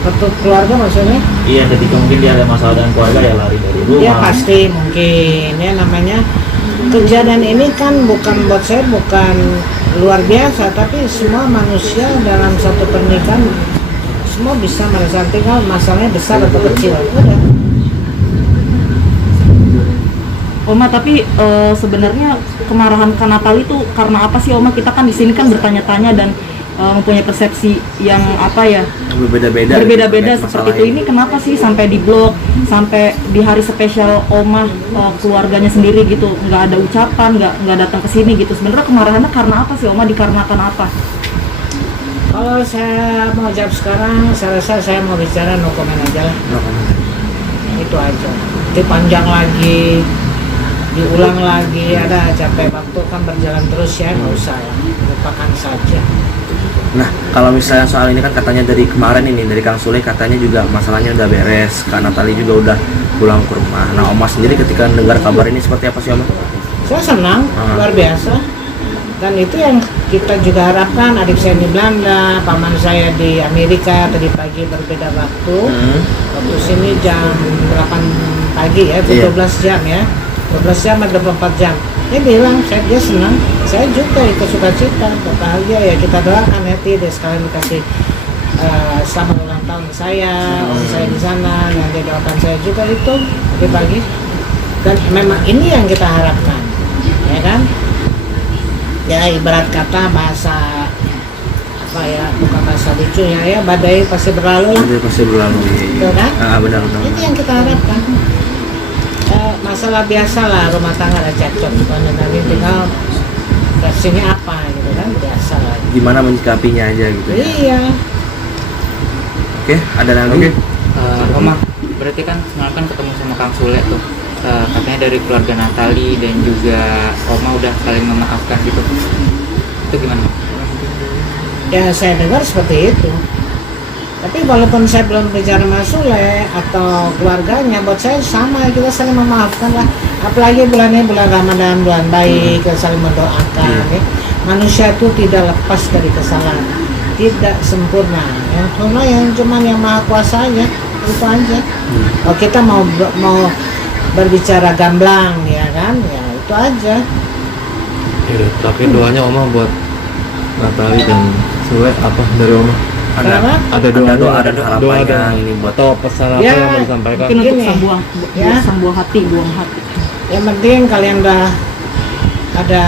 Untuk keluarga maksudnya? Iya, ketika mungkin dia ada masalah dengan keluarga ya lari dari rumah. Ya pasti mungkin ya, namanya kejadian ini kan bukan buat saya bukan luar biasa, tapi semua manusia dalam satu pernikahan semua bisa merasakan, tinggal masalahnya besar atau kecil. Udah. Oma, tapi sebenarnya kemarahan Kak Natali itu karena apa sih Oma? Kita kan di sini kan bertanya-tanya dan mempunyai persepsi yang apa ya, berbeda-beda gitu, seperti itu. Ini kenapa sih sampai di blog, sampai di hari spesial Oma keluarganya sendiri gitu nggak ada ucapan, nggak datang ke sini gitu. Sebenarnya kemarahannya karena apa sih Oma? Dikarenakan apa? Kalau saya mau jawab sekarang, saya rasa saya mau bicara no comment aja lah. Itu aja. Itu panjang lagi, diulang lagi, ada capek, waktu kan berjalan terus ya, nggak usah ya, lupakan saja. Nah, kalau misalnya soal ini kan katanya dari kemarin ini, dari Kang Sule katanya juga masalahnya udah beres, Kak Natali juga udah pulang ke rumah. Nah, Oma sendiri ketika dengar kabar ini seperti apa sih Oma? Saya senang, luar biasa. Dan itu yang kita juga harapkan. Adik saya di Belanda, paman saya di Amerika, tadi pagi berbeda waktu. Waktu sini jam 8 pagi ya, 12 jam ya. 12 jam atau 24 jam. Dia bilang, dia senang, saya juga ikut sukacita, bahagia ya, kita doakan ya, dia sekalian dikasih selamat ulang tahun saya, om saya di sana, yang dia doakan saya juga itu pagi-pagi. Dan memang ini yang kita harapkan, ya kan? Ya ibarat kata bahasa apa ya, bukan bahasa lucunya ya, badai pasti berlalu lah. Badai pasti berlalu, Betul kan? Benar. Itu yang kita harapkan. Masalah biasa lah, rumah tangga ada cekcok, nanti tinggal versinya apa gitu kan, biasa lah. Gimana menyikapinya aja gitu ya. Iya. Oke, ada lagi? Oma, berarti kan semalam kan ketemu sama Kang Sule tuh, katanya dari keluarga Natali dan juga Oma udah saling memaafkan gitu. Itu gimana? Ya saya dengar seperti itu. Tapi walaupun saya belum bicara sama Sule atau keluarganya, buat saya sama, kita saling memaafkan lah. Apalagi bulan ini bulan Ramadan, bulan baik, kita saling mendoakan. Ya. Manusia itu tidak lepas dari kesalahan, tidak sempurna. Yang sempurna yang cuman yang maha kuasa aja, itu aja. Kalau kita mau berbicara gamblang, ya kan, ya itu aja. Ya, tapi doanya Oma buat Natali dan Sule apa dari Oma? Ada harapannya ini buat atau pesan apa Ya, yang mau disampaikan? Mungkin untuk Gini, sang buah hati, buang hati. Yang penting kalian udah ada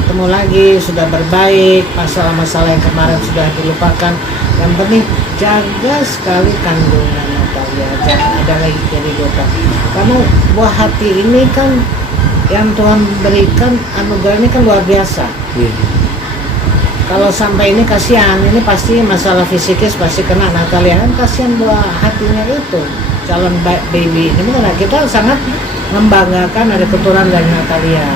ketemu lagi, sudah berbaik, masalah-masalah yang kemarin sudah dilupakan. Yang penting jaga sekali kandungan Natalia, jangan ada lagi jadi dosa. Karena buah hati ini kan yang Tuhan berikan, anugerah ini kan luar biasa. Kalau sampai ini kasihan, ini pasti masalah fisikis pasti kena Natalia, kan kasihan buah hatinya itu calon baby ini. Benar, kita sangat membanggakan ada keturunan dari Natalia.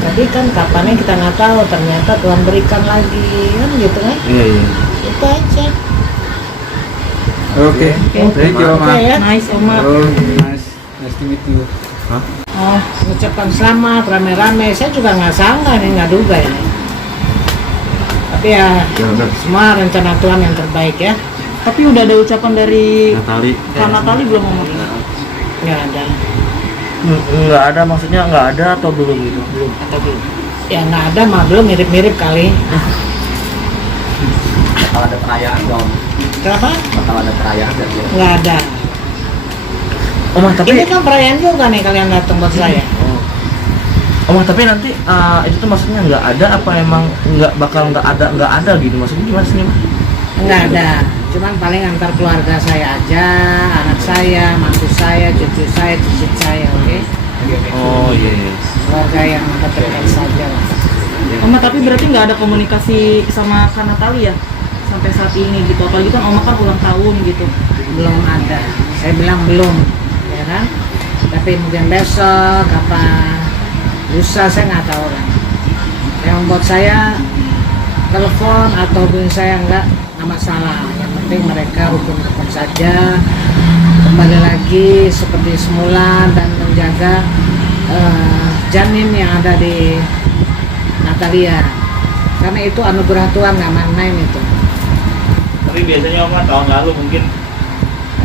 Tapi kan kapannya kita nggak tahu, ternyata Tuhan berikan lagi kan gitu kan. Iya. Itu aja. Oke. Thank you Oma. Oke, ya. Nice Oma. Nice to meet you. Oh, ucapkan selamat rame-rame. Saya juga nggak sangka nih, nggak duga ini. Tapi ya semua rencana Tuhan yang terbaik ya. Tapi udah ada ucapan dari Natali. Kak Natali belum Oma? Nggak ada. Nggak ada, maksudnya nggak ada atau belum gitu? Belum. Atau belum? Ya nggak ada mah, belum, mirip-mirip kali. Bakal ada perayaan dong. Kenapa? Bakal ada perayaan dan Nggak ada. Oma tapi Ini kan perayaan juga nih kalian datang buat saya. Oma tapi nanti itu tuh maksudnya nggak ada apa emang nggak ada gitu, maksudnya gimana sih? Nggak ada. Cuman paling antar keluarga saya aja, anak saya, mantu saya, cucu saya, cicit saya, oke? Oh iya. Keluarga yang terdekat saja lah. Oma, tapi berarti nggak ada komunikasi sama Kak Natali ya sampai saat ini gitu, apalagi kan Oma kan ulang tahun gitu. Belum ada. Saya bilang belum, ya kan? Tapi mungkin besok apa lusa saya nggak tahu kan. Yang buat saya telepon atau hubungi saya nggak masalah. Yang penting mereka rukun-rukun saja, kembali lagi seperti semula dan menjaga janin yang ada di Natalia. Karena itu anugerah Tuhan, nggak main-main itu. Tapi biasanya Oma tahun lalu mungkin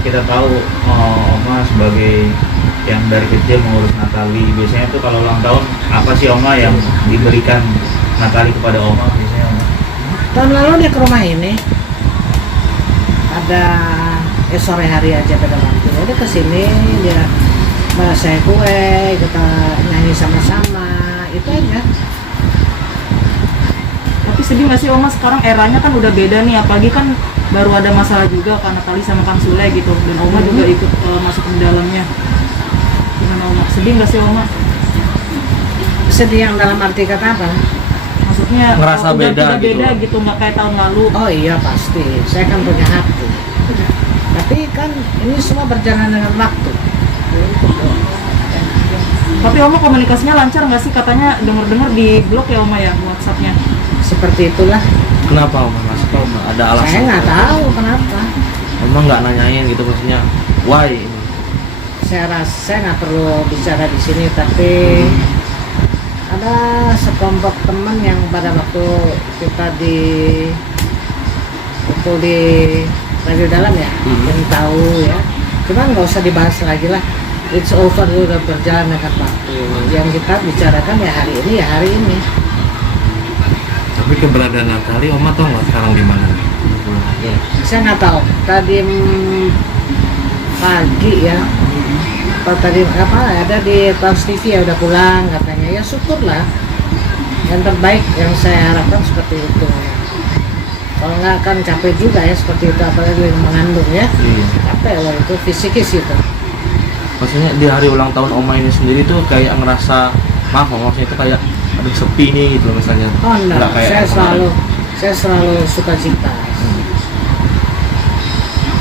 kita tahu Oma sebagai yang dari kecil mengurus Natali. Biasanya tuh kalau ulang tahun apa sih Oma yang diberikan Natali kepada Oma biasanya Oma? Tahun lalu dia ke rumah ini ada sore hari aja pada waktu dia kesini, dia malah saya kue, kita nyanyi sama-sama, itu aja. Tapi sedih nggak sih Oma, sekarang eranya kan udah beda nih, apalagi kan baru ada masalah juga Kak Natali sama Kang Sule gitu, dan Oma juga ikut masuk ke dalamnya. Gimana Oma? Sedih nggak sih Oma? Sedih yang dalam arti kata apa? Maksudnya Ngerasa udah beda gitu. beda gitu, nggak kayak tahun lalu. Oh iya pasti, saya kan punya hati. Tapi kan ini semua berjalan dengan waktu. Tapi Oma komunikasinya lancar nggak sih? Katanya dengar-dengar di blok ya Oma ya, WhatsApp-nya. Seperti itulah. Kenapa Oma? Maksudnya Oma ada alasan? Saya nggak tahu kenapa. Oma nggak nanyain gitu maksudnya why? Saya rasa saya nggak perlu bicara di sini, tapi ada sekelompok teman yang pada waktu kita di radio dalam ya, yang tahu ya. Cuman nggak usah dibahas lagi lah. It's over, udah berjalan dengan waktu. Yang kita bicarakan ya hari ini ya hari ini. Tapi keberadaan Natali, Oma tahu nggak sekarang di mana? Ya, saya nggak tahu. Tadi pagi ya. Apa tadi apa ada di Trans TV ya udah pulang katanya. Ya syukurlah. Yang terbaik yang saya harapkan seperti itu. Kalau nggak kan capek juga ya seperti itu, apalagi yang mengandung ya. Iya. Capek loh itu fisikis itu. Maksudnya di hari ulang tahun Oma ini sendiri tuh kayak ngerasa maaf Oma, maksudnya itu kayak aduh sepi nih gitu misalnya. Oh enggak, kayak saya selalu suka cita.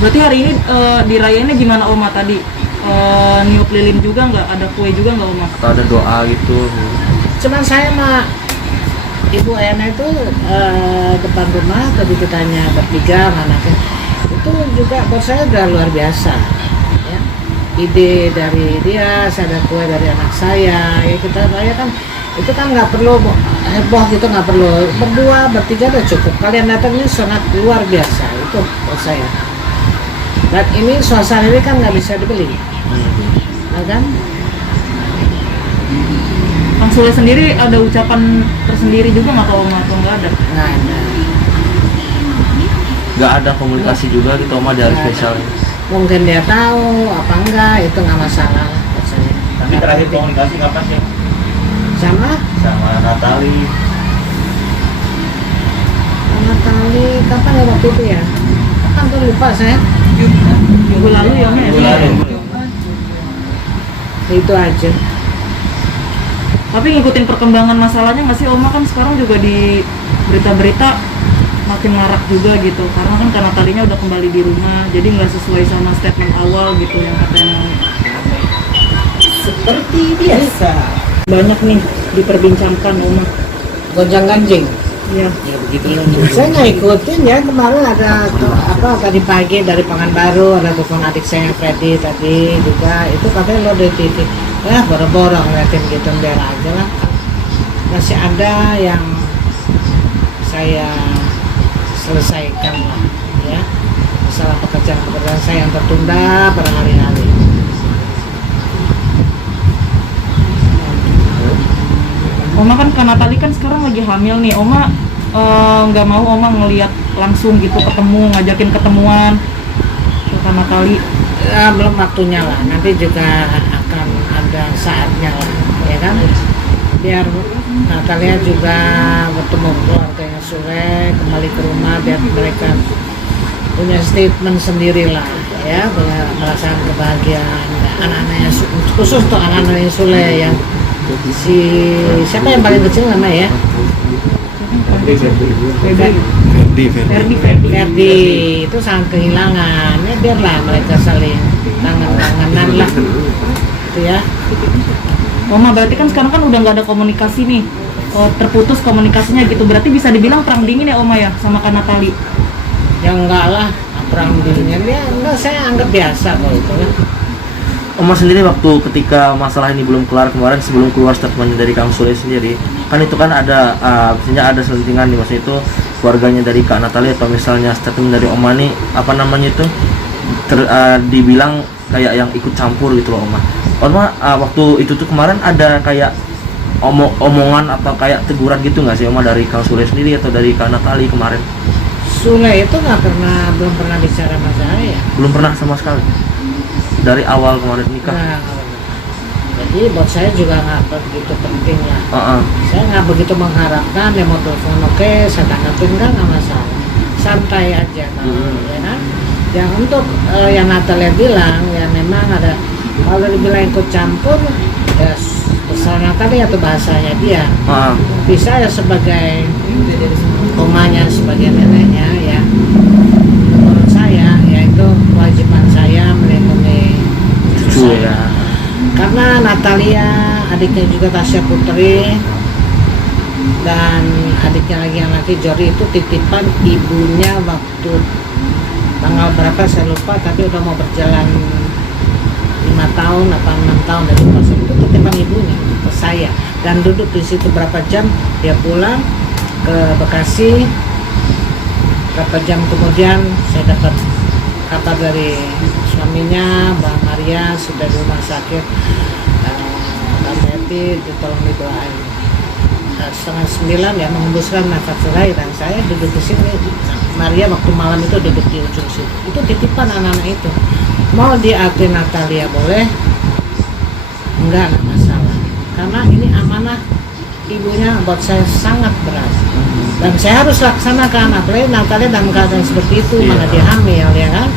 Berarti hari ini dirayainnya gimana Oma tadi? Niup lilin juga nggak? Ada kue juga nggak Oma? atau ada doa gitu. Cuman saya sama Ibu Ayana itu depan rumah tadi kita hanya bertiga sama anaknya. Itu juga buat saya udah luar biasa. Ya. Ide dari dia, saya ada kue dari anak saya. Ya kita rayakan. Itu kan nggak perlu heboh gitu, nggak perlu berdua bertiga udah cukup. Kalian datang ini sangat luar biasa itu buat saya. Dan ini suasana ini kan nggak bisa dibeli, nah, kan? Kang Sule sendiri ada ucapan tersendiri juga nggak ke Oma atau nggak ada? Nggak ada. Nggak ada komunikasi juga gitu Oma di hari spesial ini. Mungkin dia tahu apa enggak, itu nggak masalah lah buat saya. Tapi terakhir komunikasi kapan sih? Sama Natali. Natali kapan ya waktu itu ya? Kapan tuh lupa saya. Minggu lalu ya Oma ya? Minggu lalu. Itu aja. Tapi ngikutin perkembangan masalahnya nggak sih Oma, kan sekarang juga di berita-berita makin marak juga gitu, karena kan karena tadinya udah kembali di rumah, jadi nggak sesuai sama statement awal gitu yang katanya Seperti biasa. banyak nih diperbincangkan Oma. Gonjang ganjing. Iya. Saya nggak ikutin ya, kemarin ada tadi pagi dari Pekanbaru ada telepon adik saya Freddy tadi juga, itu katanya lo dari TV. Ya boro-boro ngeliatin gitu biar aja lah. Masih ada yang saya selesaikan lah ya, masalah pekerjaan saya yang tertunda pada hari-hari. Oma kan karena tadi kan sekarang lagi hamil nih, Oma nggak mau Oma ngelihat langsung gitu ketemu, ngajakin ketemuan ke karena tali. Ya, belum waktunya lah, nanti juga akan ada saatnya lah, ya kan? Biar Natalia juga bertemu keluarganya Sule, kembali ke rumah, biar mereka punya statement sendiri lah, ya, merasakan kebahagiaan anak-anaknya, khusus untuk anak-anaknya Sule yang siapa yang paling kecil namanya ya? Ferdi itu sangat kehilangan, ya biarlah mereka saling tangan-tanganan lah, gitu ya. Oma berarti kan sekarang kan udah nggak ada komunikasi nih, terputus komunikasinya gitu, berarti bisa dibilang perang dingin ya Oma ya sama Kak Natali? Ya enggak lah, perang dingin ya enggak, saya anggap biasa kok itu kan. Oma sendiri waktu ketika masalah ini belum kelar kemarin, sebelum keluar statement dari Kang Sule sendiri, kan itu kan ada misalnya ada selentingan nih, maksudnya itu keluarganya dari Kak Natali atau misalnya statement dari Oma nih apa namanya itu dibilang kayak yang ikut campur gitu loh Oma. Oma waktu itu tuh kemarin ada kayak omongan atau kayak teguran gitu nggak sih Oma dari Kang Sule sendiri atau dari Kak Natali kemarin? Sule itu belum pernah bicara sama saya. Belum pernah sama sekali dari awal kemarin nikah. Nah, jadi buat saya juga nggak begitu penting lah. Saya nggak begitu mengharapkan dia mau telepon, oke saya tanggapin nggak masalah, santai aja ya kan. Yang untuk yang Natalia bilang ya memang ada, kalau dibilang ikut campur ya besar Natalia atau bahasanya dia bisa ya sebagai omanya, sebagai neneknya ya. Menurut saya ya itu kewajiban saya melindungi cucu ya. Karena Natalia, adiknya juga Tasya Putri, dan adiknya lagi yang laki Jori itu titipan ibunya waktu tanggal berapa saya lupa, tapi udah mau berjalan 5 tahun atau 6 tahun dari pas itu titipan ibunya ke saya, dan duduk di situ berapa jam, dia pulang ke Bekasi, berapa jam kemudian saya dapat kabar dari suaminya, Mbak Maria sudah di rumah sakit, Mbak Meti ditolong didoain. 8:30 ya menghembuskan nafas terakhir, dan saya duduk di sini. Maria waktu malam itu duduk di ujung situ. Itu titipan anak-anak itu. Mau diakui Natalia boleh, enggak masalah. Karena ini amanah ibunya buat saya sangat berat. Dan saya harus laksanakan, apalagi Natalia dalam keadaan seperti itu, mana dia hamil ya kan?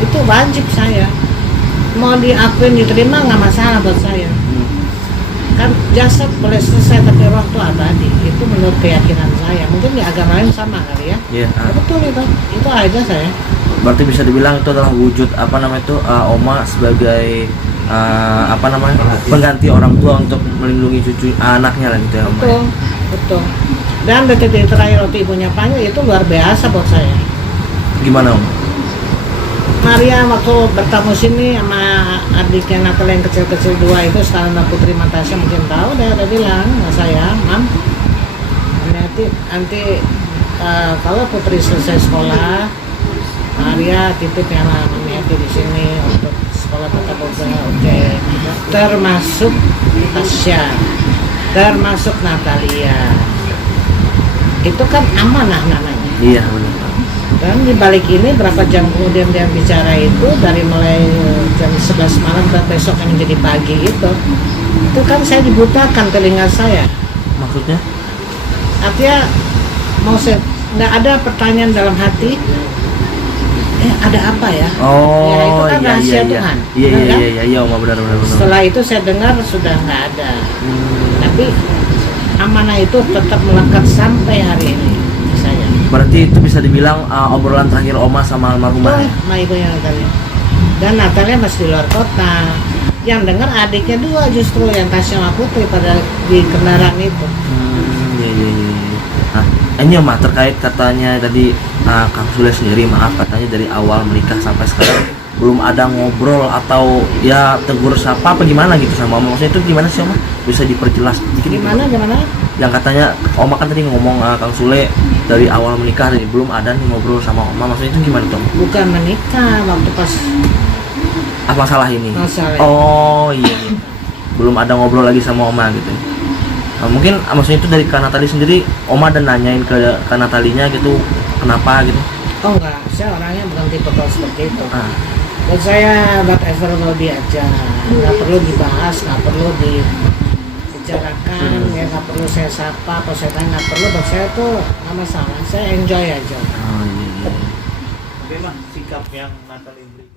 Itu wajib saya. Mau diakuin diterima nggak masalah buat saya. Kan jasad boleh selesai tapi roh itu abadi. Itu menurut keyakinan saya. Mungkin di agama lain sama kali ya. Ya, betul itu aja saya. Berarti bisa dibilang itu adalah wujud apa namanya itu Oma sebagai apa namanya pengganti orang tua untuk melindungi cucu anaknya lah gitu ya Oma. Betul. Dan detik terakhir waktu ibunya panggil itu luar biasa buat saya. Gimana Oma? Maria waktu bertamu sini sama adiknya Natal yang kecil-kecil 2 itu, sekarang Putri Matasya mungkin tahu, dia udah bilang sama saya, Mam, nanti kalau Putri selesai sekolah, Maria titip yang namanya di sini untuk sekolah tatap muka, oke. Termasuk Tasya, termasuk Natalia. Itu kan amanah namanya. Iya benar. Dan di balik ini berapa jam kemudian dia bicara itu, dari mulai jam 11 malam dan besok yang jadi pagi itu kan saya dibutakan telinga saya. Maksudnya? Artinya mau saya nggak ada pertanyaan dalam hati. Ada apa ya? Oh, ya, itu kan rahasia Tuhan. Iya, Oma benar. Setelah itu saya dengar sudah nggak ada. Tapi amanah itu tetap melekat sampai hari ini. Berarti itu bisa dibilang obrolan terakhir Oma sama almarhumah. Sama ibunya Natalia. Dan Natalia masih di luar kota. Yang dengar adiknya 2 justru, yang Tasya sama Putri pada di kendaraan itu. Iya. Nah, ini Oma terkait katanya tadi Kang Sule sendiri, maaf, katanya dari awal menikah sampai sekarang belum ada ngobrol atau ya tegur sapa apa gimana gitu sama Oma. Maksudnya itu gimana sih Oma? Bisa diperjelas dikit? Gimana? Yang katanya Oma kan tadi ngomong Kang Sule dari awal menikah dari belum ada nih ngobrol sama Oma, maksudnya itu gimana tuh? Bukan menikah, waktu pas apa masalah ini? Masalah. Oh iya. Belum ada ngobrol lagi sama Oma gitu. Nah, mungkin maksudnya itu dari Kak Natali sendiri, Oma dan nanyain ke Kak Natalinya gitu kenapa gitu? Oh enggak, saya orangnya bukan tipe kalau seperti itu. Buat saya whatever mau aja, nggak perlu dibahas, nggak perlu dibicarakan, ya nggak perlu saya sapa, atau saya tanya, nggak perlu. Buat saya tuh nggak masalah, saya enjoy aja. Memang sikap yang Natalia beri